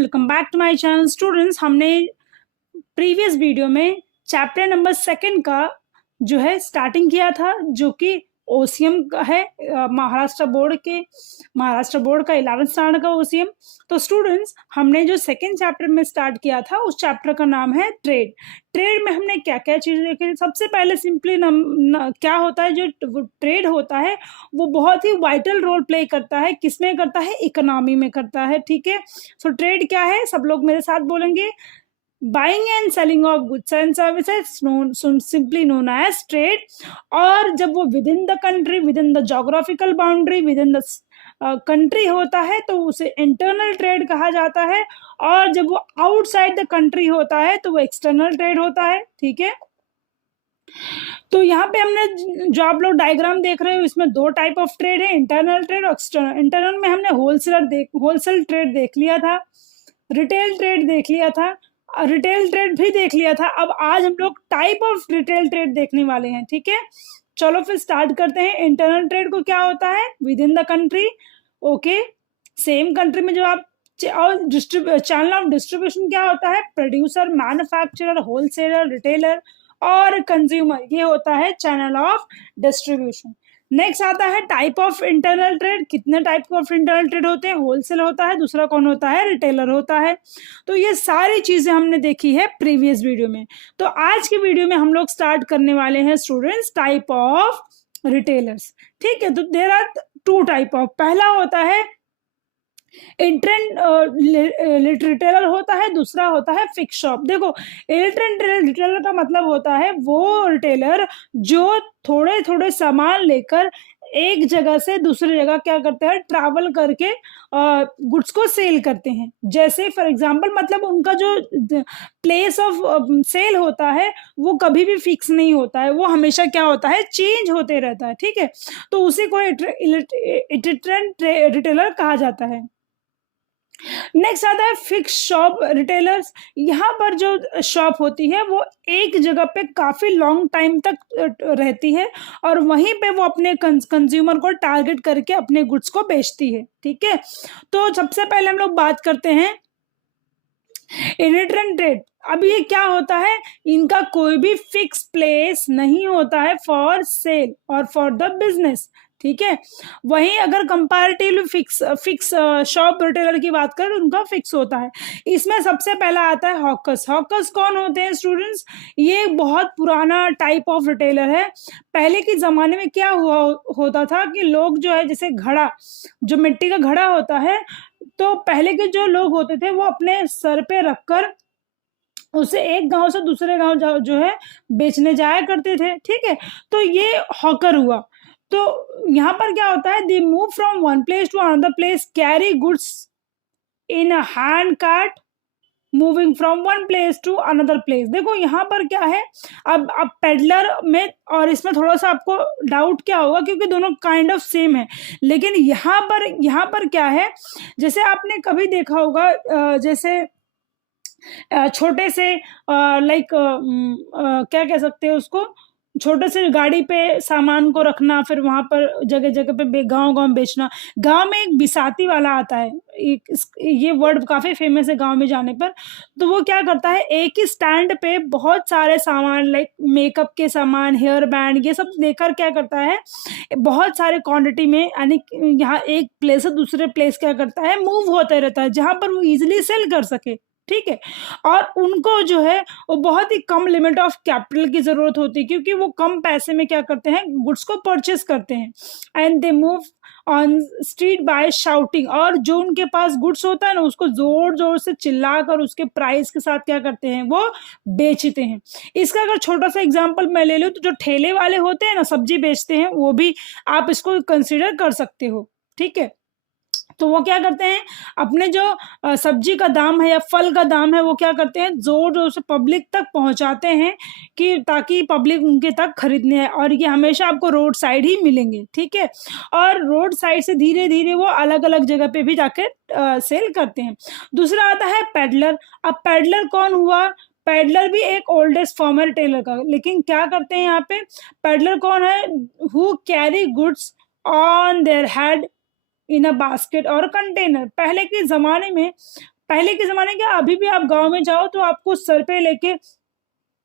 Welcome back to my channel students. हमने previous video में chapter number 2 का जो है स्टार्टिंग किया था, जो कि ओसीएम का है, महाराष्ट्र बोर्ड का 11th स्टैंडर्ड का ओसीएम। तो स्टूडेंट्स, हमने जो सेकंड चैप्टर में स्टार्ट किया था उस चैप्टर का नाम है ट्रेड। ट्रेड में हमने क्या क्या चीजें देखी? सबसे पहले सिंपली क्या होता है, जो ट्रेड होता है वो बहुत ही वाइटल रोल प्ले करता है। किसमें करता है? इकोनॉमी में करता है। ठीक है, सो ट्रेड क्या है? सब लोग मेरे साथ बोलेंगे, buying and selling of goods and services, simply known as trade. और जब वो within the country, within the geographical boundary, within the country होता है तो उसे इंटरनल ट्रेड कहा जाता है। और जब वो आउटसाइड द कंट्री होता है तो वो एक्सटर्नल ट्रेड होता है। ठीक है, तो यहाँ पे हमने जो आप लोग डायग्राम देख रहे हो, इसमें 2 टाइप ऑफ ट्रेड है, इंटरनल ट्रेड और एक्सटर्नल। इंटरनल में हमने होलसेल ट्रेड देख लिया था, रिटेल ट्रेड देख लिया था, रिटेल ट्रेड भी देख लिया था। अब आज हम लोग टाइप ऑफ रिटेल ट्रेड देखने वाले हैं। ठीक है, चलो फिर स्टार्ट करते हैं। इंटरनल ट्रेड को क्या होता है? With in the country. Okay, same country में जो आप चैनल ऑफ डिस्ट्रीब्यूशन क्या होता है? प्रोड्यूसर, मैन्युफैक्चरर, होलसेलर, रिटेलर और कंज्यूमर, ये होता है चैनल ऑफ डिस्ट्रीब्यूशन। नेक्स्ट आता है टाइप ऑफ इंटरनल ट्रेड। कितने टाइप ऑफ इंटरनल ट्रेड होते हैं? होलसेल होता है, दूसरा कौन होता है? रिटेलर होता है। तो ये सारी चीजें हमने देखी है प्रीवियस वीडियो में। तो आज की वीडियो में हम लोग स्टार्ट करने वाले हैं स्टूडेंट्स टाइप ऑफ रिटेलर्स। ठीक है, तो देयर आर 2 टाइप ऑफ। पहला होता है रिटेलर होता है, दूसरा होता है फिक्स शॉप। देखो, रिटेलर का मतलब होता है वो रिटेलर जो थोड़े थोड़े सामान लेकर एक जगह से दूसरी जगह क्या करते हैं? ट्रैवल करके गुड्स को सेल करते हैं। जैसे फॉर एग्जांपल, मतलब उनका जो प्लेस ऑफ सेल होता है वो कभी भी फिक्स नहीं होता है, वो हमेशा क्या होता है? चेंज होते रहता है। ठीक है, तो उसी को रिटेलर कहा जाता है। नेक्स्ट आता है फिक्स शॉप रिटेलर्स। यहाँ पर जो शॉप होती है वो एक जगह पे काफी लॉन्ग टाइम तक रहती है और वहीं पे वो अपने कंज्यूमर को टारगेट करके अपने गुड्स को बेचती है। ठीक है, तो सबसे पहले हम लोग बात करते हैं रिटेल ट्रेड। अब ये क्या होता है? इनका कोई भी फिक्स प्लेस नहीं होता है फॉर सेल और फॉर द बिजनेस। ठीक है, वहीं अगर कंपैरेटिवली फिक्स शॉप रिटेलर की बात करें, उनका फिक्स होता है। इसमें सबसे पहला आता है हॉकर्स। हॉकर्स कौन होते हैं स्टूडेंट्स? ये बहुत पुराना टाइप ऑफ रिटेलर है। पहले के जमाने में क्या होता था कि लोग जो है, जैसे घड़ा, जो मिट्टी का घड़ा होता है, तो पहले के जो लोग होते थे वो अपने सर पे रखकर उसे एक गांव से दूसरे गांव जो है बेचने जाया करते थे। ठीक है, तो ये हॉकर हुआ। तो यहाँ पर क्या होता है? They move from one place to another place, carry goods in a hand cart, moving from one place to another place. देखो यहाँ पर क्या है, अब पेडलर में और इसमें थोड़ा सा आपको डाउट क्या होगा, क्योंकि दोनों काइंड ऑफ सेम है। लेकिन यहाँ पर क्या है, जैसे आपने कभी देखा होगा, जैसे छोटे से लाइक क्या कह सकते हैं उसको, छोटे से गाड़ी पे सामान को रखना, फिर वहां पर जगह जगह पे गांव बेचना। गांव में एक बिसाती वाला आता है, ये वर्ड काफी फेमस है गांव में जाने पर। तो वो क्या करता है, एक ही स्टैंड पे बहुत सारे सामान लाइक मेकअप के सामान, हेयर बैंड, ये सब लेकर क्या करता है, बहुत सारे क्वांटिटी में, यानी यहाँ एक प्लेस से दूसरे प्लेस क्या करता है, मूव होते रहता है, जहां पर वो इजिली सेल कर सके। ठीक है, और उनको जो है वो बहुत ही कम लिमिट ऑफ कैपिटल की जरूरत होती है, क्योंकि वो कम पैसे में क्या करते हैं, गुड्स को परचेस करते हैं। And they move on street by shouting, और जो उनके पास गुड्स होता है ना, उसको जोर जोर से चिल्लाकर उसके प्राइस के साथ क्या करते हैं, वो बेचते हैं। इसका अगर छोटा सा एग्जांपल मैं ले लूं, तो जो ठेले वाले होते हैं ना, सब्जी बेचते हैं, वो भी आप इसको कंसिडर कर सकते हो। ठीक है, तो वो क्या करते हैं, अपने जो सब्जी का दाम है या फल का दाम है, वो क्या करते हैं, जोर जोर से पब्लिक तक पहुंचाते हैं, कि ताकि पब्लिक उनके तक खरीदने आए। और ये हमेशा आपको रोड साइड ही मिलेंगे। ठीक है, और रोड साइड से धीरे धीरे वो अलग अलग जगह पे भी जाकर सेल करते हैं। दूसरा आता है पेडलर। अब पेडलर कौन हुआ? पेडलर भी एक ओल्डेस्ट फॉर्मर रिटेलर का, लेकिन क्या करते हैं यहाँ पे, पेडलर कौन है? Who carry goods on their head in a basket और कंटेनर। पहले के जमाने में पहले के ज़माने क्या, अभी भी आप गाँव में जाओ तो आपको सर पे लेके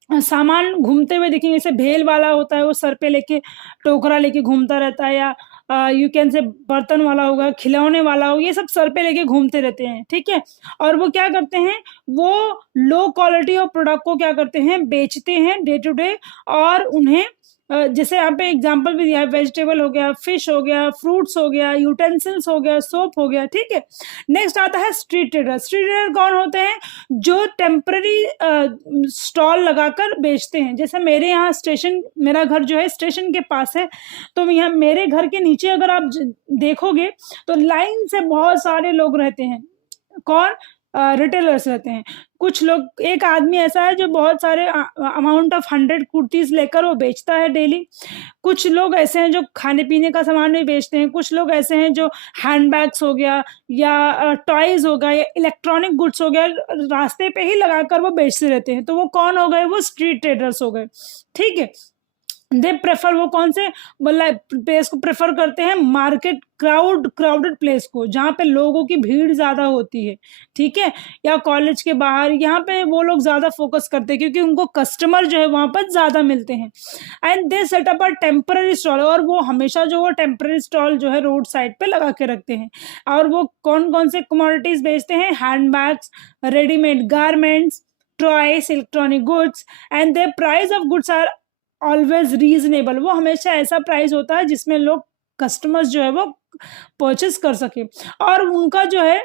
सामान घूमते हुए दिखेंगे। जैसे भेल वाला होता है, वो सर पे लेके टोकरा लेके घूमता रहता है, या यू कैन से बर्तन वाला होगा, खिलौने वाला हो, ये सब सर पे लेके घूमते रहते हैं, ठीक है। और वो क्या करते हैं, वो लो क्वालिटी ऑफ प्रोडक्ट को क्या करते हैं, बेचते हैं डे टू डे। और उन्हें जैसे यहाँ पे एग्जांपल भी दिया है, वेजिटेबल हो गया, फिश हो गया, फ्रूट्स हो गया, यूटेंसिल्स हो गया, सोप हो गया, ठीक है। नेक्स्ट आता है स्ट्रीट ट्रेडर। स्ट्रीट ट्रेडर कौन होते हैं, जो टेम्पररी स्टॉल लगाकर बेचते हैं। जैसे मेरे यहाँ स्टेशन, मेरा घर जो है स्टेशन के पास है, तो यहाँ मेरे घर के नीचे अगर आप देखोगे तो लाइन से बहुत सारे लोग रहते हैं। कौन, रिटेलर्स रहते हैं। कुछ लोग, एक आदमी ऐसा है जो बहुत सारे अमाउंट ऑफ 100 कुर्तीज लेकर वो बेचता है डेली। कुछ लोग ऐसे हैं जो खाने पीने का सामान भी बेचते हैं। कुछ लोग ऐसे हैं जो हैंडबैग्स हो गया, या टॉयज हो गया, या इलेक्ट्रॉनिक गुड्स हो गया, रास्ते पे ही लगाकर वो बेचते रहते हैं। तो वो कौन हो गए, वो स्ट्रीट ट्रेडर्स हो गए, ठीक है। दे प्रेफर, वो कौन से प्लेस को प्रेफर करते हैं, मार्केट, क्राउडेड प्लेस को, जहाँ पे लोगों की भीड़ ज्यादा होती है, ठीक है। या कॉलेज के बाहर, यहाँ पे वो लोग ज्यादा फोकस करते हैं, क्योंकि उनको कस्टमर जो है वहां पर ज्यादा मिलते हैं। And they set up a temporary stall, और वो हमेशा जो वो टेम्पररी स्टॉल जो है रोड साइड पे लगा के रखते हैं। और वो कौन कौन से कमोडिटीज बेचते हैं, handbags, readymade garments, toys, electronic goods. And the price of goods are always reasonable, वो हमेशा ऐसा प्राइस होता है जिसमें लोग, कस्टमर्स जो है वो परचेस कर सके। और उनका जो है,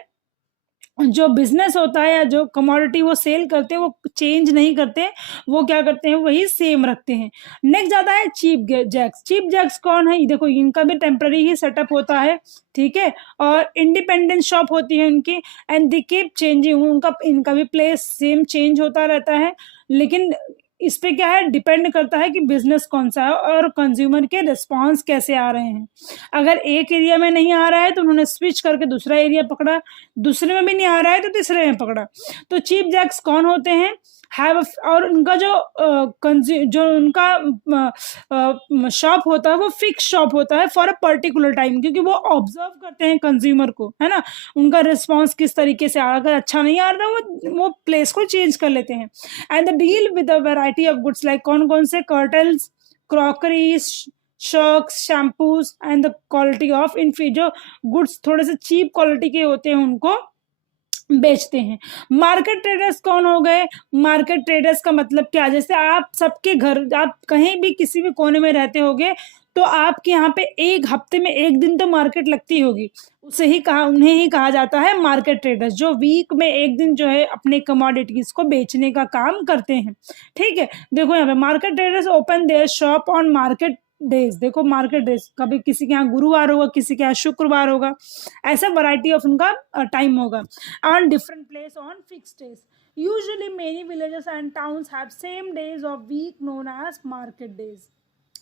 जो बिजनेस होता है या जो कमोडिटी वो सेल करते हैं, वो चेंज नहीं करते, वो क्या करते हैं, वही सेम रखते हैं। नेक्स्ट आता है चीप जैक्स। चीप जैक्स कौन है, देखो इनका भी टेम्पररी ही सेटअप होता है, ठीक है। और इंडिपेंडेंट शॉप होती है इनकी, एंड दे कीप चेंजिंग, उनका, इनका भी प्लेस सेम चेंज होता रहता है। लेकिन इस पे क्या है, डिपेंड करता है कि बिजनेस कौन सा है और कंज्यूमर के रिस्पॉन्स कैसे आ रहे हैं। अगर एक एरिया में नहीं आ रहा है तो उन्होंने स्विच करके दूसरा एरिया पकड़ा, दूसरे में भी नहीं आ रहा है तो तीसरे में पकड़ा। तो चीप जैक्स कौन होते हैं, हैव, और उनका जो उनका शॉप होता है वो फिक्स शॉप होता है फॉर अ पर्टिकुलर टाइम, क्योंकि वो ऑब्जर्व करते हैं कंज्यूमर को, है ना, उनका रिस्पॉन्स किस तरीके से आ रहा है। अगर अच्छा नहीं आ रहा वो प्लेस को चेंज कर लेते हैं। And they deal with a variety of goods, like कौन कौन से, curtains, crockeries, socks, shampoos, and the quality of इन, जो गुड्स थोड़े से चीप क्वालिटी के होते हैं उनको बेचते हैं। मार्केट ट्रेडर्स कौन हो गए, मार्केट ट्रेडर्स का मतलब क्या, जैसे आप सबके घर, आप कहीं भी किसी भी कोने में रहते होगे तो आपके यहाँ पे एक हफ्ते में एक दिन तो मार्केट लगती होगी, उसे ही कहा, उन्हें ही कहा जाता है मार्केट ट्रेडर्स, जो वीक में एक दिन जो है अपने कमोडिटीज को बेचने का काम करते हैं, ठीक है। देखो यहाँ पे market traders open there shop on market days. देखो मार्केट डेज, कभी किसी के यहाँ गुरुवार होगा, किसी के यहाँ शुक्रवार होगा, ऐसा वैरायटी ऑफ उनका टाइम होगा। On different place on fixed days. Usually many villages and towns have same days of week known as market days.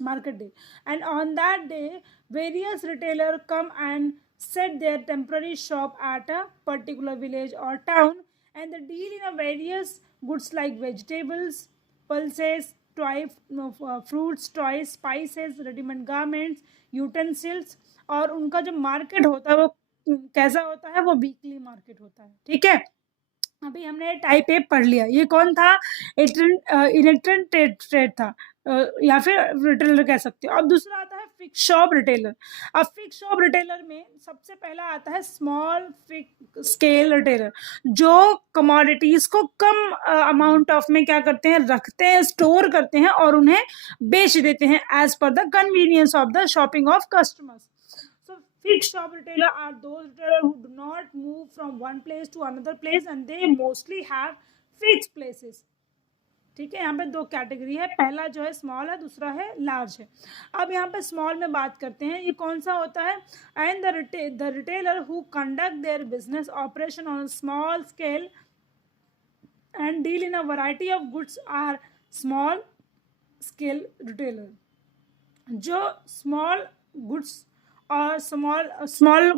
Market day. And on that day, various retailers come and set their temporary shop at a particular village or town, and they deal in a various goods like vegetables, pulses, fruits, toys, spices, ready-made garments, utensils। और उनका जो market होता है वो कैसा होता है, वो वीकली मार्केट होता है, ठीक है। अभी हमने टाइप ए पढ़ लिया, ये कौन था, इलेक्ट्रॉनिक ट्रेड था, या फिर रिटेलर कह सकते हो। अब दूसरा आता है फिक्स शॉप रिटेलर। अब फिक्स शॉप रिटेलर में सबसे पहला आता है स्मॉल फिक्स स्केल रिटेलर, जो कमोडिटीज को कम अमाउंट ऑफ में क्या करते हैं, रखते हैं, स्टोर करते हैं और उन्हें बेच देते हैं as per the convenience of the shopping of customers. Fixed shop retailer are those retailers who do not move from one place to another place, and they mostly have fixed places. ठीक है, यहाँ पे दो category है, पहला जो है small है, दूसरा है लार्ज है। अब यहाँ पे स्मॉल में बात करते हैं, ये कौन सा होता है, and the retailer who conduct their business operation on small scale and deal in a variety of goods are small scale retailer. जो स्मॉल गुड्स और स्मॉल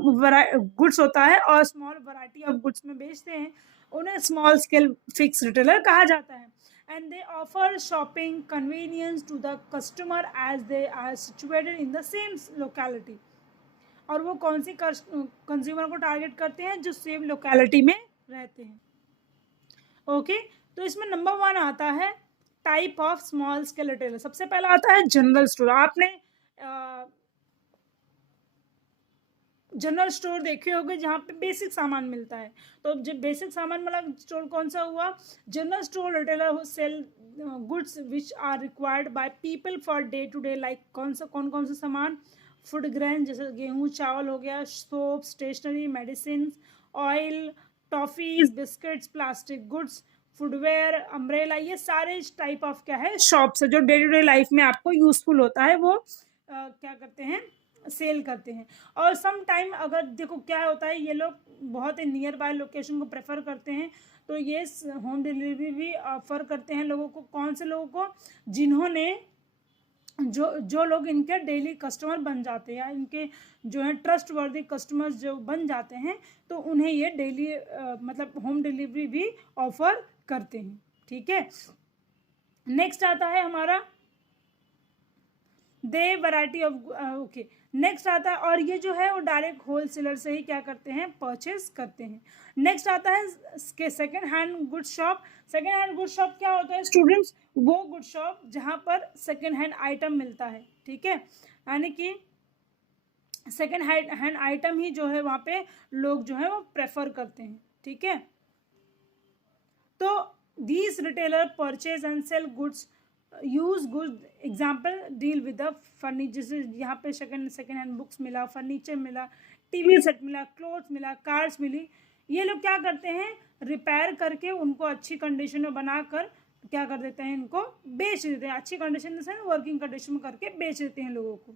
गुड्स होता है और स्मॉल वैरायटी ऑफ गुड्स में बेचते हैं, उन्हें स्मॉल स्केल फिक्स रिटेलर कहा जाता है। And they offer shopping convenience to the customer as they are situated in the same locality. और वो कौन सी कंज्यूमर को टारगेट करते हैं, जो सेम लोकेलिटी में रहते हैं। ओके, तो इसमें नंबर 1 आता है type of small scale retailer. सबसे पहला आता है जनरल स्टोर। आपने जनरल स्टोर देखे होंगे जहाँ पे बेसिक सामान मिलता है। तो जब बेसिक सामान मतलब स्टोर कौन सा हुआ? General store retailer who sell goods which are required by people for day to day, like कौन कौन सा सामान? फूड ग्रेन, जैसे गेहूँ चावल हो गया, soap, stationery, medicine, oil, toffees, biscuits, plastic goods, footwear, umbrella, ये सारे टाइप ऑफ क्या है, शॉप्स है जो डे टू डे लाइफ में आपको यूजफुल होता है, वो क्या करते हैं, सेल करते हैं। और सम टाइम अगर देखो क्या होता है, ये लोग बहुत ही नियर बाय लोकेशन को प्रेफर करते हैं, तो ये होम डिलीवरी भी ऑफर करते हैं लोगों को। कौन से लोगों को? जिन्होंने जो लोग इनके डेली कस्टमर बन जाते हैं, इनके जो है ट्रस्ट वर्दी कस्टमर्स जो बन जाते हैं, तो उन्हें ये डेली मतलब होम डिलीवरी भी ऑफर करते हैं। ठीक है, नेक्स्ट आता है हमारा दे वैरायटी ऑफ ओके, नेक्स्ट आता है, और ये जो है वो डायरेक्ट होलसेलर से ही क्या करते हैं, परचेज करते हैं। नेक्स्ट आता है second hand good shop. Second hand good shop क्या होता है स्टूडेंट्स? वो गुड शॉप जहाँ पर सेकेंड हैंड आइटम मिलता है। ठीक है, यानी कि सेकेंड हैंड आइटम ही जो है वहाँ पे लोग जो है वो प्रेफर करते हैं। ठीक है, तो these retailer purchase and sell goods use good example deal with the furniture, जैसे यहाँ पे सेकेंड हैंड बुक्स मिला, फर्नीचर मिला, टीवी सेट मिला, क्लोथ्स मिला, कार्स मिली, ये लोग क्या करते हैं, रिपेयर करके उनको अच्छी कंडीशन में बनाकर क्या कर देते हैं, इनको बेच देते हैं। अच्छी कंडीशन से वर्किंग कंडीशन में करके बेच देते हैं लोगों को।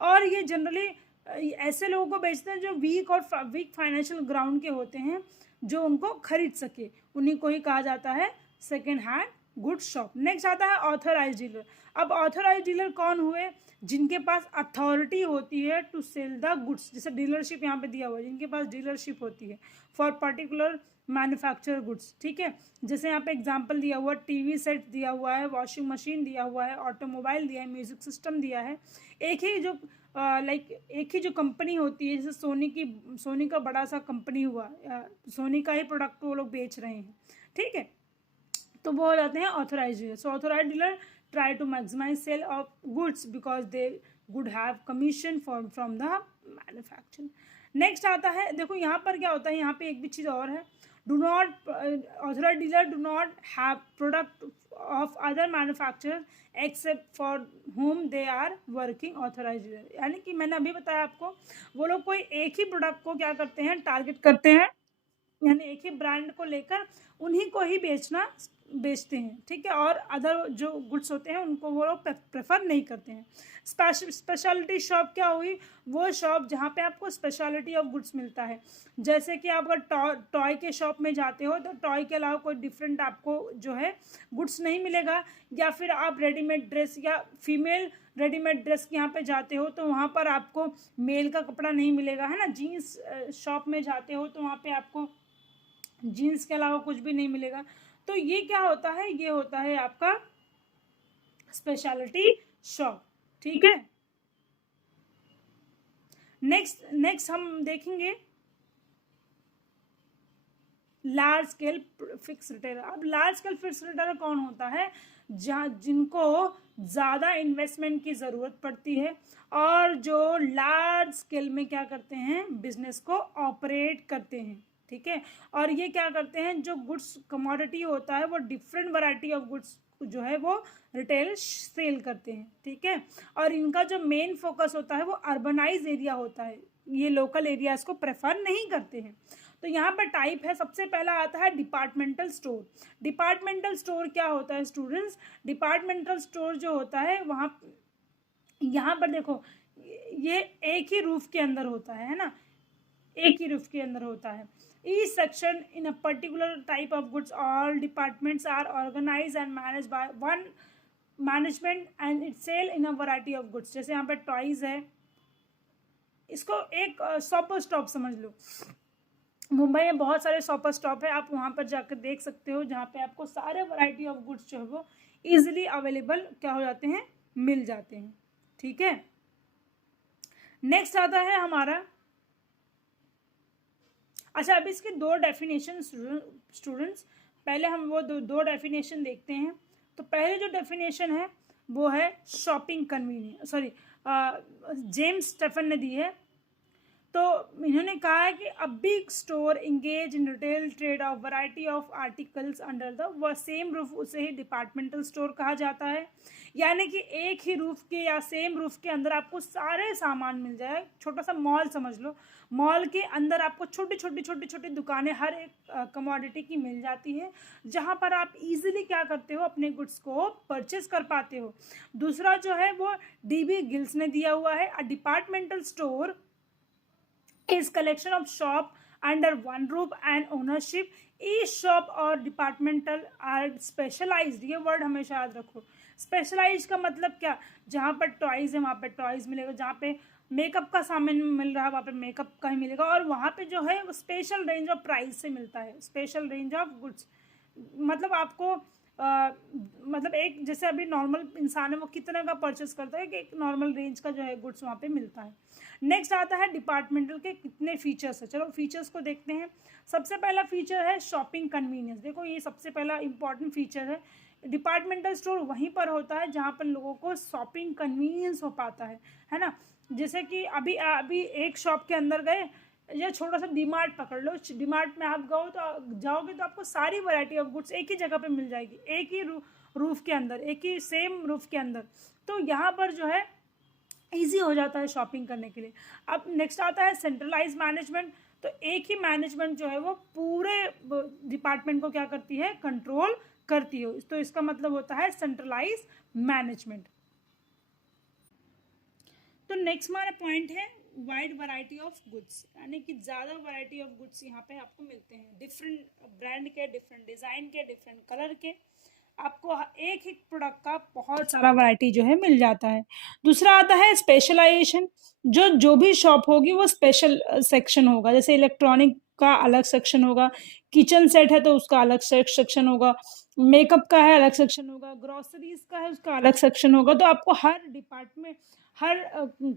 और ये जनरली ऐसे लोगों को बेचते हैं जो वीक फाइनेंशियल ग्राउंड के होते हैं, जो उनको खरीद सके, उन्हीं को ही कहा जाता है second hand good shop. Next आता है ऑथराइज डीलर। अब ऑथराइज डीलर कौन हुए? जिनके पास अथॉरिटी होती है टू सेल द गुड्स, जैसे डीलरशिप यहाँ पे दिया हुआ है, जिनके पास डीलरशिप होती है फॉर पर्टिकुलर मैन्युफैक्चर गुड्स। ठीक है, जैसे यहाँ पे एग्जांपल दिया हुआ, टीवी सेट दिया हुआ है, वॉशिंग मशीन दिया हुआ है, ऑटोमोबाइल दिया है, म्यूजिक सिस्टम दिया है। एक ही जो एक ही जो कंपनी होती है, जैसे सोनी का बड़ा सा कंपनी हुआ, सोनी का ही प्रोडक्ट वो लोग बेच रहे हैं। ठीक है, तो वो हो जाते हैं authorise dealer. So authorise dealer try to maximise sale of goods because they good have commission from the manufacture. Next आता है, देखो यहाँ पर क्या होता है, यहाँ पे एक भी चीज़ और है, do not authorise dealer do not have product of other manufacturer except for whom they are working authorise dealer. यानी कि मैंने अभी बताया आपको, वो लोग कोई एक ही प्रोडक्ट को क्या करते हैं, टारगेट करते हैं, यानी एक ही ब्रांड को लेकर उन्हीं को ही बेचते हैं। ठीक है, और अदर जो गुड्स होते हैं उनको वो लोग प्रेफर नहीं करते हैं। स्पेशलिटी शॉप क्या हुई? वो शॉप जहाँ पे आपको स्पेशलिटी ऑफ गुड्स मिलता है। जैसे कि आप अगर टॉय के शॉप में जाते हो तो टॉय के अलावा कोई डिफरेंट आपको जो है गुड्स नहीं मिलेगा, या फिर आप रेडीमेड ड्रेस या फीमेल रेडीमेड ड्रेस के यहाँ पे जाते हो तो वहाँ पर आपको मेल का कपड़ा नहीं मिलेगा, है ना। जीन्स शॉप में जाते हो तो वहाँ पे आपको जीन्स के अलावा कुछ भी नहीं मिलेगा। तो ये क्या होता है, ये होता है आपका स्पेशलिटी शॉप। ठीक है, नेक्स्ट हम देखेंगे लार्ज स्केल फिक्स रिटेलर। अब लार्ज स्केल फिक्स रिटेलर कौन होता है? जिनको ज़्यादा इन्वेस्टमेंट की ज़रूरत पड़ती है और जो लार्ज स्केल में क्या करते हैं, बिजनेस को ऑपरेट करते हैं। ठीक है, और ये क्या करते हैं, जो गुड्स कमोडिटी होता है वो डिफरेंट वैरायटी ऑफ गुड्स जो है वो रिटेल सेल करते हैं। ठीक है, और इनका जो मेन फोकस होता है वो अर्बनाइज एरिया होता है, ये लोकल एरियाज को प्रेफर नहीं करते हैं। तो यहाँ पर टाइप है, सबसे पहला आता है डिपार्टमेंटल स्टोर। डिपार्टमेंटल स्टोर क्या होता है स्टूडेंट्स? डिपार्टमेंटल स्टोर जो होता है वहाँ यहाँ पर देखो, ये एक ही रूफ के अंदर होता है ना, एक ही रूफ के अंदर होता है। Each section in a particular type of goods, all departments are organized and managed by one management and it sell in a variety of goods। जैसे यहाँ पे टॉयज है, इसको एक शॉपर स्टॉप समझ लो। मुंबई में बहुत सारे शॉपर स्टॉप है, आप वहाँ पर जाकर देख सकते हो, जहाँ पे आपको सारे वैरायटी ऑफ गुड्स जो है वो इजीली अवेलेबल क्या हो जाते हैं, मिल जाते हैं। ठीक है, नेक्स्ट आता है हमारा अच्छा, अब इसकी दो डेफिनेशन स्टूडेंट्स, पहले हम वो दो डेफिनेशन देखते हैं। तो पहले जो डेफिनेशन है वो है shopping convenience, sorry James Stephen ने दी है। तो इन्होंने कहा है कि a big store engage in retail trade of variety of articles under the same roof, उसे ही डिपार्टमेंटल स्टोर कहा जाता है। यानी कि एक ही रूफ के या सेम रूफ के अंदर आपको सारे सामान मिल जाए। छोटा सा मॉल समझ लो, मॉल के अंदर आपको छोटी छोटी छोटी छोटी दुकानें हर एक कमोडिटी की मिल जाती है, जहाँ पर आप इजीली क्या करते हो, अपने गुड्स को परचेज कर पाते हो। दूसरा जो है वो डीबी गिल्स ने दिया हुआ है, a departmental store is collection of shop under one roof and ownership. Each shop और departmental are specialized, ये word हमेशा याद रखो। स्पेशलाइज का मतलब क्या, जहाँ पर टॉयज़ है वहाँ पे टॉयज़ मिलेगा, जहाँ पे मेकअप का सामान मिल रहा है वहाँ पे मेकअप का ही मिलेगा, और वहाँ पे जो है वो स्पेशल रेंज ऑफ प्राइस से मिलता है, स्पेशल रेंज ऑफ गुड्स। मतलब आपको मतलब एक जैसे अभी नॉर्मल इंसान है वो कितना का परचेस करता है कि एक नॉर्मल रेंज का जो है गुड्स वहाँ पे मिलता है। नेक्स्ट आता है डिपार्टमेंटल के कितने फीचर्स है, चलो फीचर्स को देखते हैं। सबसे पहला फीचर है शॉपिंग कन्वीनियंस। देखो ये सबसे पहला इंपॉर्टेंट फीचर है। डिपार्टमेंटल स्टोर वहीं पर होता है जहाँ पर लोगों को शॉपिंग कन्वीनियंस हो पाता है ना। जैसे कि अभी अभी एक शॉप के अंदर गए, या छोटा सा डीमार्ट पकड़ लो, डीमार्ट में आप जाओगे तो आपको सारी वैरायटी ऑफ गुड्स एक ही जगह पे मिल जाएगी, एक ही रूफ के अंदर, एक ही सेम रूफ के अंदर। तो यहाँ पर जो है ईजी हो जाता है शॉपिंग करने के लिए। अब नेक्स्ट आता है सेंट्रलाइज मैनेजमेंट। तो एक ही मैनेजमेंट जो है वो पूरे डिपार्टमेंट को क्या करती है, कंट्रोल करती है। तो इसका मतलब होता है सेंट्रलाइज मैनेजमेंट। तो नेक्स्ट हमारा पॉइंट है वाइड वैरायटी ऑफ गुड्स, यानी कि ज़्यादा वैरायटी ऑफ गुड्स यहाँ पे आपको मिलते हैं, डिफरेंट ब्रांड के, डिफरेंट डिज़ाइन के, डिफरेंट कलर के, आपको एक ही प्रोडक्ट का बहुत सारा वैरायटी जो है मिल जाता है। दूसरा आता है स्पेशलाइजेशन। जो भी शॉप होगी वो स्पेशल सेक्शन होगा, जैसे इलेक्ट्रॉनिक का अलग सेक्शन होगा, किचन सेट है तो उसका अलग सेक्शन होगा, मेकअप का है अलग सेक्शन होगा, ग्रोसरीज का है उसका अलग सेक्शन होगा। तो आपको हर डिपार्टमेंट, हर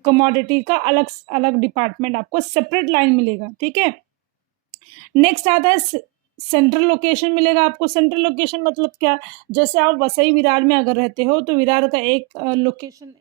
कमोडिटी का अलग अलग डिपार्टमेंट आपको सेपरेट लाइन मिलेगा, ठीक है। नेक्स्ट आता है सेंट्रल लोकेशन मिलेगा आपको। सेंट्रल लोकेशन मतलब क्या, जैसे आप वसई विरार में अगर रहते हो तो विरार का एक लोकेशन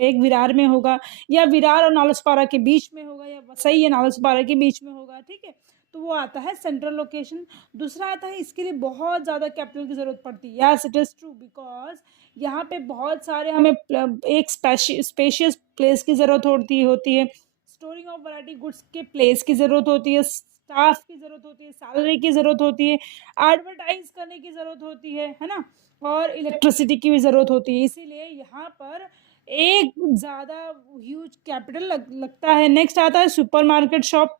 एक विरार में होगा, या विरार और नालसपारा के बीच में होगा, या वसई या नालसपारा के बीच में होगा, ठीक है। तो वो आता है सेंट्रल लोकेशन। दूसरा आता है इसके लिए बहुत ज़्यादा कैपिटल की ज़रूरत पड़ती है। Yes it is true, because यहाँ पे बहुत सारे हमें एक स्पेशियस प्लेस की ज़रूरत होती है, स्टोरिंग ऑफ वैरायटी गुड्स के प्लेस की ज़रूरत होती है, स्टाफ की ज़रूरत होती है, सैलरी की ज़रूरत होती है, एडवर्टाइज करने की ज़रूरत होती है ना, और इलेक्ट्रिसिटी की भी ज़रूरत होती है। इसीलिए यहाँ पर एक ज़्यादा ह्यूज कैपिटल लगता है। नेक्स्ट आता है सुपरमार्केट शॉप।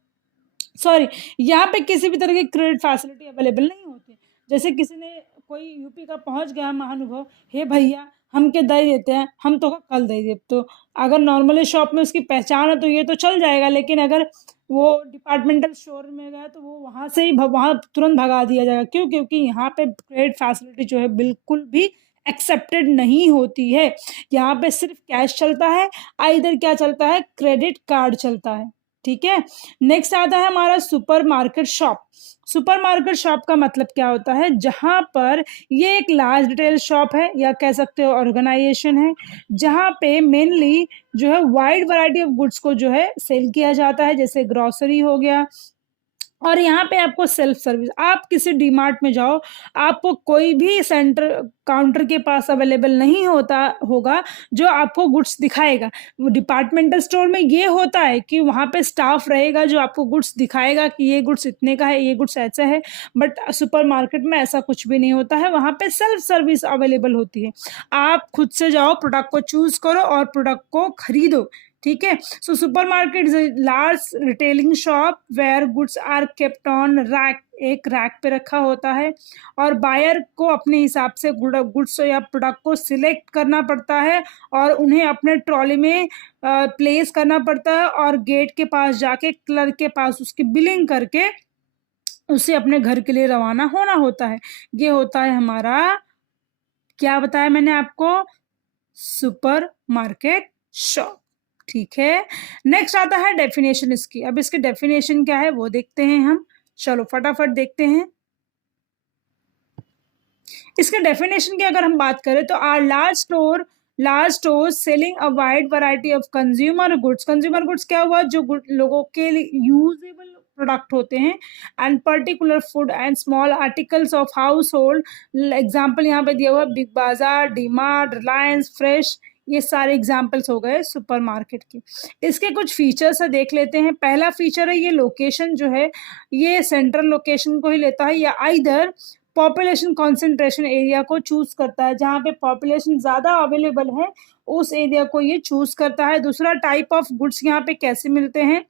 सॉरी, यहाँ पे किसी भी तरह की क्रेडिट फैसिलिटी अवेलेबल नहीं होती। जैसे किसी ने कोई यूपी का पहुँच गया महानुभव, हे भैया हम के दे देते हैं, हम तो कल दे दे, तो अगर नॉर्मली शॉप में उसकी पहचान है तो ये तो चल जाएगा, लेकिन अगर वो डिपार्टमेंटल स्टोर में गया तो वो वहाँ से ही वहाँ तुरंत भगा दिया जाएगा। क्यों? क्योंकि यहाँ पे क्रेडिट फैसिलिटी जो है बिल्कुल भी एक्सेप्टेड नहीं होती है। यहाँ पे सिर्फ कैश चलता है, इधर क्या चलता है, क्रेडिट कार्ड चलता है, ठीक है। नेक्स्ट आता है हमारा सुपरमार्केट शॉप। सुपरमार्केट शॉप का मतलब क्या होता है, जहां पर ये एक लार्ज रिटेल शॉप है, या कह सकते हो ऑर्गेनाइजेशन है, जहां पे मेनली जो है वाइड वैरायटी ऑफ गुड्स को जो है सेल किया जाता है, जैसे ग्रोसरी हो गया। और यहाँ पे आपको सेल्फ सर्विस, आप किसी डीमार्ट में जाओ, आपको कोई भी सेंटर काउंटर के पास अवेलेबल नहीं होगा जो आपको गुड्स दिखाएगा। डिपार्टमेंटल स्टोर में ये होता है कि वहाँ पे स्टाफ रहेगा जो आपको गुड्स दिखाएगा कि ये गुड्स इतने का है, ये गुड्स ऐसा है। बट सुपरमार्केट में ऐसा कुछ भी नहीं होता है, वहाँ पे सेल्फ सर्विस अवेलेबल होती है। आप खुद से जाओ, प्रोडक्ट को चूज करो और प्रोडक्ट को खरीदो, ठीक है। So supermarket is a large retailing shop where goods are kept on rack, एक रैक पे रखा होता है, और बायर को अपने हिसाब से गुड्स या प्रोडक्ट को सिलेक्ट करना पड़ता है और उन्हें अपने ट्रॉली में प्लेस करना पड़ता है, और गेट के पास जाके क्लर्क के पास उसकी बिलिंग करके उसे अपने घर के लिए रवाना होना होता है। ये होता है हमारा, क्या बताया मैंने आपको, सुपर मार्केट शॉप, ठीक है। नेक्स्ट आता है डेफिनेशन इसकी। अब इसकी डेफिनेशन क्या है वो देखते हैं हम। चलो फटाफट देखते हैं। इसके डेफिनेशन की अगर हम बात करें तो are large store selling a wide variety of consumer goods क्या हुआ, जो लोगों के लिए यूजेबल प्रोडक्ट होते हैं, and particular food and small articles of house hold. Example यहाँ पे दिया हुआ बिग बाजार, डी मार्ट, रिलायंस फ्रेश, ये सारे एग्जाम्पल्स हो गए सुपरमार्केट की। इसके कुछ फीचर्स है, देख लेते हैं। पहला फीचर है ये लोकेशन जो है, ये सेंट्रल लोकेशन को ही लेता है, या आइदर पॉपुलेशन कंसंट्रेशन एरिया को चूज करता है, जहाँ पे पॉपुलेशन ज्यादा अवेलेबल है उस एरिया को ये चूज करता है। दूसरा, टाइप ऑफ गुड्स यहाँ पे कैसे मिलते हैं,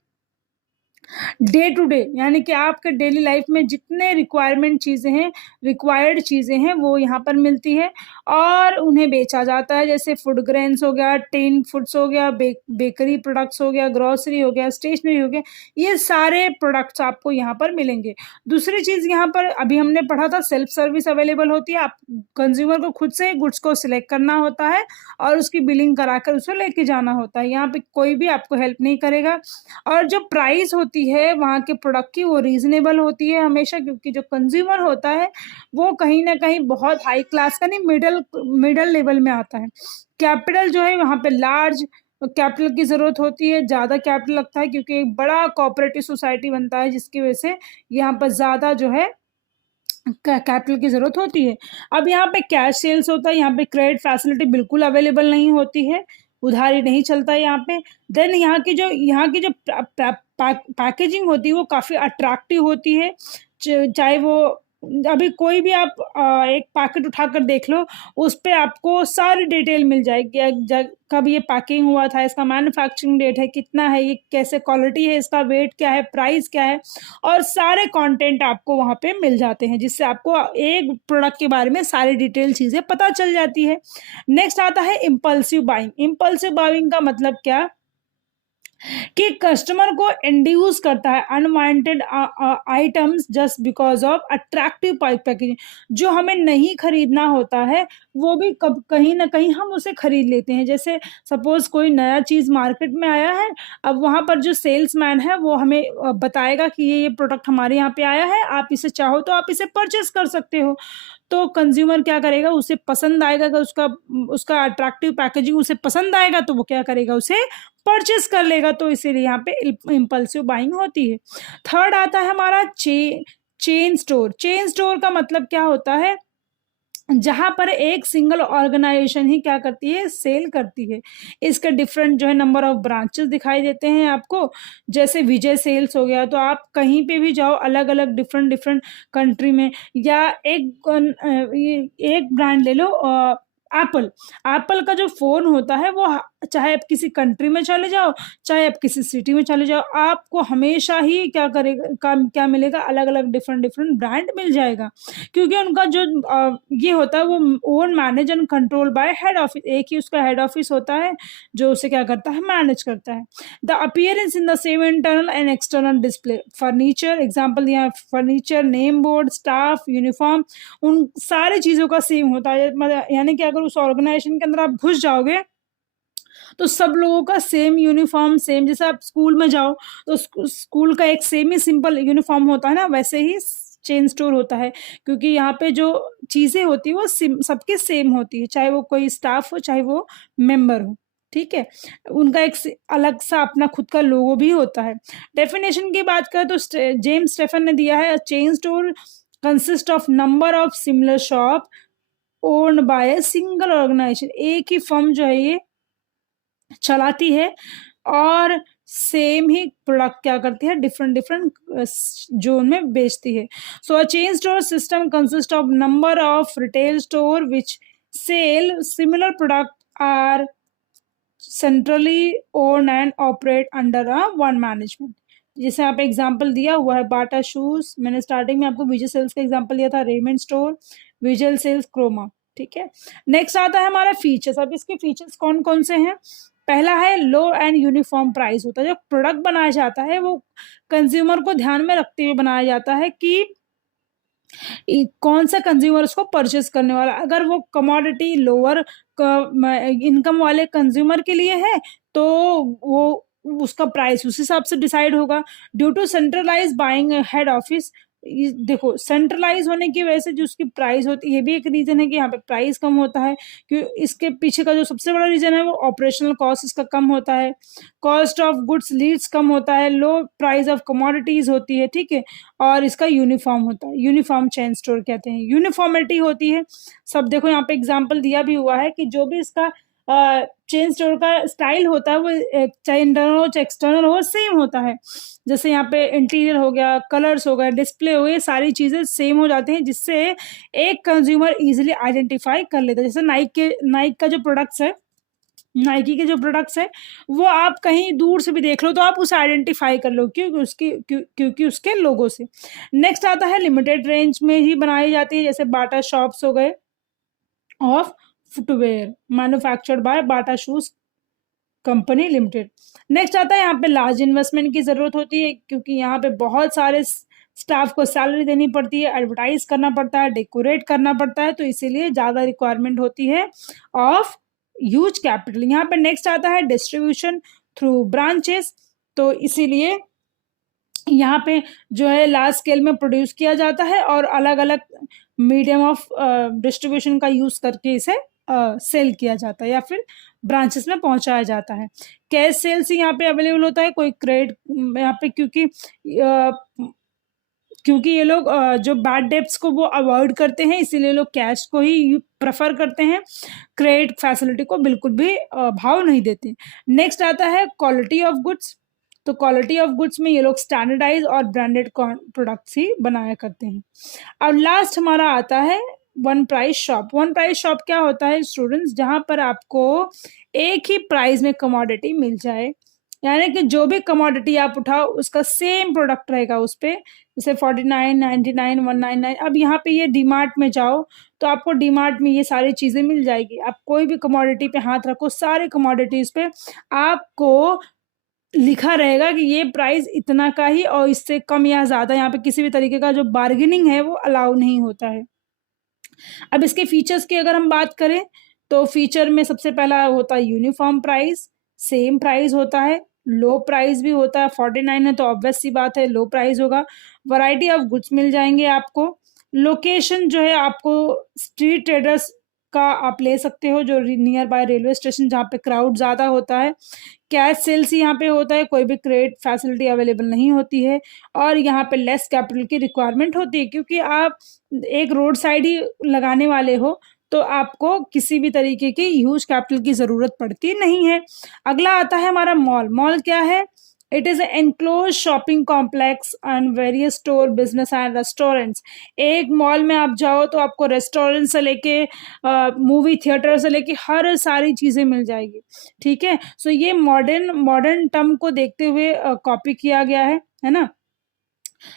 डे टू डे, यानी कि आपके डेली लाइफ में जितने रिक्वायर्ड चीजें हैं वो यहाँ पर मिलती है और उन्हें बेचा जाता है। जैसे फूड ग्रेन्स हो गया, टिन फूड्स हो गया, बेकरी प्रोडक्ट्स हो गया, ग्रोसरी हो गया, स्टेशनरी हो गया, ये सारे प्रोडक्ट्स आपको यहाँ पर मिलेंगे। दूसरी चीज यहाँ पर अभी हमने पढ़ा था, सेल्फ सर्विस अवेलेबल होती है। आप कंज्यूमर को खुद से गुड्स को सिलेक्ट करना होता है और उसकी बिलिंग कराकर उसे लेके जाना होता है। यहाँ पे कोई भी आपको हेल्प नहीं करेगा। और जो प्राइस होती है वहाँ के प्रोडक्ट की, वो रीजनेबल होती है हमेशा, क्योंकि जो कंज्यूमर होता है वो कहीं ना कहीं बहुत हाई क्लास का नहीं, मिडल लेवल में आता है। कैपिटल जो है वहाँ पे लार्ज कैपिटल की जरूरत होती है, ज्यादा कैपिटल लगता है, क्योंकि एक बड़ा कोऑपरेटिव सोसाइटी बनता है, जिसकी वजह से यहाँ पर ज्यादा जो है कैपिटल की जरूरत होती है। अब यहाँ पे कैश सेल्स होता है, यहाँ पे क्रेडिट फैसिलिटी बिल्कुल अवेलेबल नहीं होती है, उधारी नहीं चलता है यहाँ पे। देन यहाँ की जो पैकेजिंग होती है वो काफी अट्रैक्टिव होती है। चाहे वो अभी कोई भी आप एक पैकेट उठाकर देख लो, उस पे आपको सारी डिटेल मिल जाएगी, कब ये पैकिंग हुआ था, इसका मैन्युफैक्चरिंग डेट है, कितना है, ये कैसे क्वालिटी है, इसका वेट क्या है, प्राइस क्या है, और सारे कंटेंट आपको वहाँ पे मिल जाते हैं, जिससे आपको एक प्रोडक्ट के बारे में सारी डिटेल चीजें पता चल जाती है। नेक्स्ट आता है इम्पल्सिव बाइंग। इम्पल्सिव बाइंग का मतलब क्या, कि कस्टमर को इंड्यूस करता है unwanted items just because of attractive packaging. जो हमें नहीं खरीदना होता है वो भी कहीं ना कहीं हम उसे खरीद लेते हैं। जैसे सपोज कोई नया चीज मार्केट में आया है, अब वहां पर जो सेल्समैन है वो हमें बताएगा कि ये प्रोडक्ट हमारे यहाँ पे आया है, आप इसे चाहो तो आप इसे परचेस कर सकते हो। तो कंज्यूमर क्या करेगा, उसे पसंद आएगा, अगर उसका अट्रैक्टिव पैकेजिंग उसे पसंद आएगा तो वो क्या करेगा, उसे परचेस कर लेगा। तो इसीलिए यहाँ पे इम्पल्सिव बाइंग होती है। थर्ड आता है हमारा चेन स्टोर। चेन स्टोर का मतलब क्या होता है, जहां पर एक सिंगल ऑर्गेनाइजेशन ही क्या करती है, सेल करती है। इसके डिफरेंट जो है नंबर ऑफ ब्रांचेस दिखाई देते हैं आपको। जैसे विजय सेल्स हो गया, तो आप कहीं पे भी जाओ अलग अलग डिफरेंट कंट्री में, या एक ब्रांड ले लो, एप्पल का जो फोन होता है वो, चाहे आप किसी कंट्री में चले जाओ, चाहे आप किसी सिटी में चले जाओ, आपको हमेशा ही क्या मिलेगा, अलग अलग डिफरेंट ब्रांड मिल जाएगा। क्योंकि उनका जो ये होता है वो own manage and control by head office, एक ही उसका हेड ऑफिस होता है जो उसे क्या करता है, मैनेज करता है। The appearance in the same internal and external display. Furniture example यहाँ, furniture, name board, staff, uniform, उन सारी चीजों का सेम होता है। यानी कि अगर उस ऑर्गेनाइजेशन के अंदर आप घुस जाओगे तो सब लोगों का सेम यूनिफॉर्म, सेम, जैसे आप स्कूल में जाओ तो स्कूल का एक सेम ही सिंपल यूनिफॉर्म होता है ना, वैसे ही चेन स्टोर होता है। क्योंकि यहाँ पे जो चीजें होती है वो सबके सेम होती है, चाहे वो कोई स्टाफ हो चाहे वो मेंबर हो, ठीक है। उनका एक अलग सा अपना खुद का लोगो भी होता है। डेफिनेशन की बात करें तो जेम्स स्टेफन ने दिया है, chain store consist of number of similar shop owned by a single organisation. एक ही फर्म जो है ये चलाती है और सेम ही प्रोडक्ट क्या करती है, डिफरेंट जोन में बेचती है। So a chain store system consist of number of retail store which sell similar product are centrally own and operate under a one management. जैसे आप एग्जांपल दिया हुआ है बाटा शूज, मैंने स्टार्टिंग में आपको विजय सेल्स का एग्जांपल दिया था, रेमंड स्टोर, विजय सेल्स, क्रोमा, ठीक है। नेक्स्ट आता है हमारा फीचर्स। अब इसके फीचर्स कौन कौन से हैं। पहला है लो एंड यूनिफॉर्म प्राइस होता है। जो प्रोडक्ट बनाया जाता है वो कंज्यूमर को ध्यान में रखते हुए बनाया जाता है कि कौन सा कंज्यूमर उसको परचेस करने वाला। अगर वो कमोडिटी लोअर इनकम वाले कंज्यूमर के लिए है तो उसका प्राइस उस हिसाब से डिसाइड होगा। Due to centralise buying head office, देखो सेंट्रलाइज होने की वजह से जो उसकी प्राइस होती है, ये भी एक रीजन है कि यहाँ पे प्राइस कम होता है। कि इसके पीछे का जो सबसे बड़ा रीजन है वो ऑपरेशनल कॉस्ट इसका कम होता है, कॉस्ट ऑफ गुड्स लीड्स कम होता है, लो प्राइस ऑफ कमोडिटीज होती है, ठीक है। और इसका यूनिफॉर्म होता है, यूनिफॉर्म चेन स्टोर कहते हैं, यूनिफॉर्मिटी होती है सब। देखो यहाँ पे एग्जाम्पल दिया भी हुआ है कि जो भी इसका चेन स्टोर का स्टाइल होता है वो चाहे इंटरनल हो चाहे एक्सटर्नल हो सेम होता है। जैसे यहाँ पे इंटीरियर हो गया, कलर्स हो गए, डिस्प्ले हो गए, सारी चीजें सेम हो जाती हैं, जिससे एक कंज्यूमर इजीली आइडेंटिफाई कर लेता है। जैसे नाइक का जो प्रोडक्ट्स है, नाइकी के जो प्रोडक्ट्स है, वो आप कहीं दूर से भी देख लो तो आप उसे आइडेंटिफाई कर लो, क्योंकि उसके लोगो से। नेक्स्ट आता है लिमिटेड रेंज में ही बनाई जाती है, जैसे बाटा शॉप्स हो गए of footwear manufactured by Bata shoes company limited. Next आता है यहाँ पे लार्ज इन्वेस्टमेंट की जरूरत होती है, क्योंकि यहाँ पे बहुत सारे स्टाफ को सैलरी देनी पड़ती है, एडवर्टाइज करना पड़ता है, डेकोरेट करना पड़ता है, तो इसीलिए ज्यादा रिक्वायरमेंट होती है ऑफ ह्यूज कैपिटल। यहाँ पे नेक्स्ट आता है डिस्ट्रीब्यूशन थ्रू ब्रांचेस, तो इसीलिए यहाँ पे जो है लार्ज स्केल में प्रोड्यूस किया जाता है और अलग अलग मीडियम ऑफ डिस्ट्रीब्यूशन का यूज करके इसे सेल किया जाता है या फिर ब्रांचेस में पहुंचाया जाता है। कैश सेल्स ही यहाँ पे अवेलेबल होता है, कोई क्रेडिट यहाँ पे, क्योंकि ये लोग जो बैड डेब्ट्स को वो अवॉइड करते हैं, इसीलिए लोग कैश को ही प्रेफर करते हैं, क्रेडिट फैसिलिटी को बिल्कुल भी भाव नहीं देते। नेक्स्ट आता है क्वालिटी ऑफ गुड्स, तो क्वालिटी ऑफ गुड्स में ये लोग स्टैंडर्डाइज और ब्रांडेड प्रोडक्ट्स ही बनाया करते हैं। अब लास्ट हमारा आता है one price shop. One price shop क्या होता है स्टूडेंट्स, जहां पर आपको एक ही प्राइस में कमोडिटी मिल जाए, यानी कि जो भी कमोडिटी आप उठाओ उसका सेम प्रोडक्ट रहेगा उस पे, जैसे 49, 99, 199। अब यहाँ पे ये डीमार्ट में जाओ तो आपको डीमार्ट में ये सारी चीजें मिल जाएगी। आप कोई भी कमोडिटी पे हाथ रखो, सारे कमोडिटीज पे आपको लिखा रहेगा कि ये प्राइस इतना का ही और इससे कम या ज्यादा, यहाँ पे किसी भी तरीके का जो बार्गेनिंग है वो अलाउ नहीं होता है। अब इसके फीचर्स की अगर हम बात करें तो फीचर में सबसे पहला होता है यूनिफॉर्म प्राइस, सेम प्राइस होता है, लो प्राइस भी होता है, 49 है तो ऑब्वियस सी बात है लो प्राइस होगा। वैरायटी ऑफ गुड्स मिल जाएंगे आपको। लोकेशन जो है आपको स्ट्रीट ट्रेडर्स का आप ले सकते हो जो नियर बाय रेलवे स्टेशन, जहाँ पे क्राउड ज़्यादा होता है। कैश सेल्स ही यहाँ पे होता है, कोई भी क्रेडिट फैसिलिटी अवेलेबल नहीं होती है। और यहाँ पे लेस कैपिटल की रिक्वायरमेंट होती है, क्योंकि आप एक रोड साइड ही लगाने वाले हो तो आपको किसी भी तरीके की ह्यूज कैपिटल की ज़रूरत पड़ती नहीं है। अगला आता है हमारा मॉल। मॉल क्या है? It is enclose shopping complex and various store business and restaurants. एक मॉल में आप जाओ तो आपको रेस्टोरेंट से लेके मूवी थिएटर से लेके हर सारी चीजें मिल जाएगी, ठीक है। सो ये मॉडर्न टर्म को देखते हुए कॉपी किया गया है ना।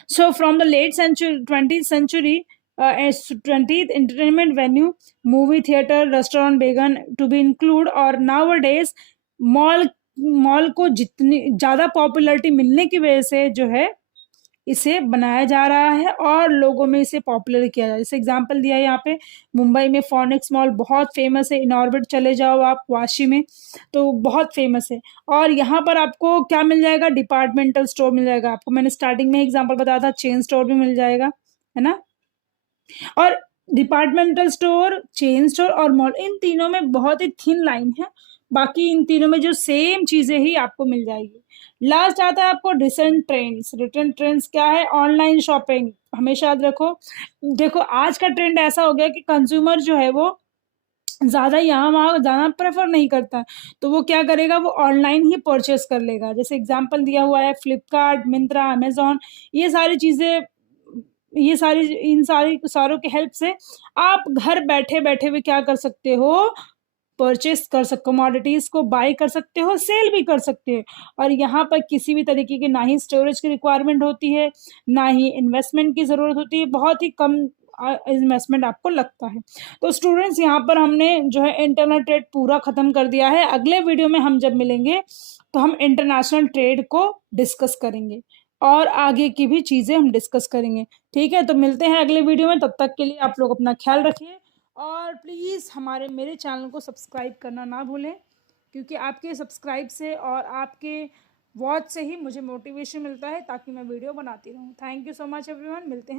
So from the late century, 20th century, 20th entertainment venue, movie theater, restaurant began to be included, और nowadays मॉल को जितनी ज़्यादा पॉपुलैरिटी मिलने की वजह से जो है इसे बनाया जा रहा है और लोगों में इसे पॉपुलर किया जा रहा है। जैसे एग्जांपल दिया है यहाँ पे, मुंबई में फॉनिक्स मॉल बहुत फेमस है, इनऑर्बिट चले जाओ आप वाशी में तो बहुत फेमस है। और यहाँ पर आपको क्या मिल जाएगा? डिपार्टमेंटल स्टोर मिल जाएगा आपको, मैंने स्टार्टिंग में एग्जाम्पल बताया था, चेन स्टोर भी मिल जाएगा, है ना। और डिपार्टमेंटल स्टोर, चेन स्टोर और मॉल, इन तीनों में बहुत ही थिन लाइन है, बाकी इन तीनों में जो सेम चीजें ही आपको मिल जाएगी। लास्ट आता है आपको रिसेंट ट्रेंड्स। रिसेंट ट्रेंड्स क्या है? Online shopping. हमेशा याद रखो, देखो आज का ट्रेंड ऐसा हो गया कि कंज्यूमर जो है वो ज्यादा यहाँ वहाँ जाना प्रेफर नहीं करता, तो वो क्या करेगा? वो ऑनलाइन ही परचेस कर लेगा। जैसे एग्जांपल दिया हुआ है फ्लिपकार्ट, मिंत्रा, अमेजोन, ये सारी चीजें, ये सारी इन सारों के हेल्प से आप घर बैठे बैठे भी क्या कर सकते हो? परचेस कर सकते, कमोडिटीज को बाय कर सकते हो, सेल भी कर सकते हो। और यहाँ पर किसी भी तरीके की ना ही स्टोरेज की रिक्वायरमेंट होती है, ना ही इन्वेस्टमेंट की जरूरत होती है, बहुत ही कम इन्वेस्टमेंट आपको लगता है। तो स्टूडेंट्स यहाँ पर हमने जो है इंटरनल ट्रेड पूरा खत्म कर दिया है। अगले वीडियो में हम जब मिलेंगे तो हम इंटरनेशनल ट्रेड को डिस्कस करेंगे और आगे की भी चीजें हम डिस्कस करेंगे, ठीक है। तो मिलते हैं अगले वीडियो में, तब तक के लिए आप लोग अपना ख्याल रखिए और प्लीज़ मेरे चैनल को सब्सक्राइब करना ना भूलें, क्योंकि आपके सब्सक्राइब से और आपके वॉच से ही मुझे मोटिवेशन मिलता है ताकि मैं वीडियो बनाती रहूँ। Thank you so much everyone, मिलते हैं।